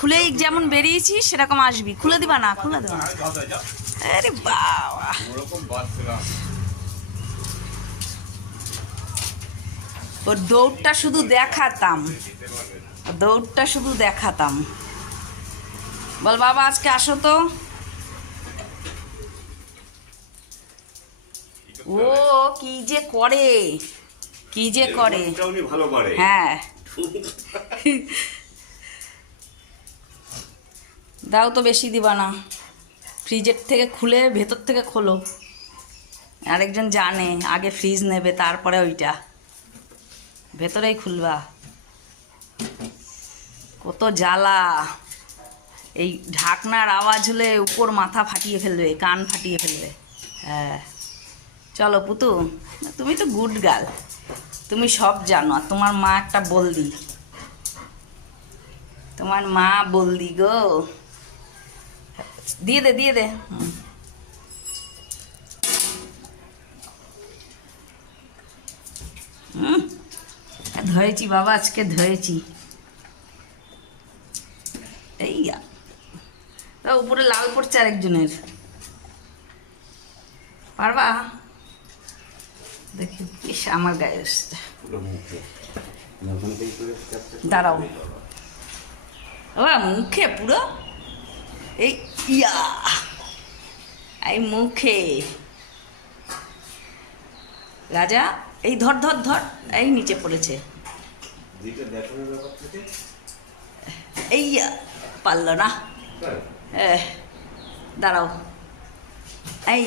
খুলেই যেমন বেরিয়েছি সেরকম আসবি। খুলে দিবা না, খুলে দেবা না। আরে বাবা, ওর দৌড়টা শুধু দেখাতাম, দৌড়টা শুধু দেখাতাম। বল বাবা আজকে আসো তো। ও কি যে করে, কি যে করে। হ্যাঁ দাও তো, বেশি দিবা না। ফ্রিজের থেকে খুলে ভেতর থেকে খোলো। আরেকজন জানে আগে ফ্রিজ নেবে তারপরে ওইটা ভেতরেই খুলবা। কত জ্বালা। এই ঢাকনার আওয়াজ হলে উপর মাথা ফাটিয়ে ফেলবে, কান ফাটিয়ে ফেলবে। হ্যাঁ চলো পুতু, তুমি তো গুড গার্ল, তুমি সব জানো। আর তোমার মা একটা বলদি, তোমার মা বলদি গো। দিয়ে দে, দিয়ে দে। ধরেছি বাবা, আজকে ধরেছি। এই উপরে লাল পড়ছে আরেকজনের, পারবা? দেখি ইস আমার গায়ে আসছে। দাঁড়াও বাবা, মুখে পুরো এই ইয়া, এই মুখে রাজা। এই ধর ধর ধর, এই নিচে পড়েছে। এই পারল না। দাঁড়াও, এই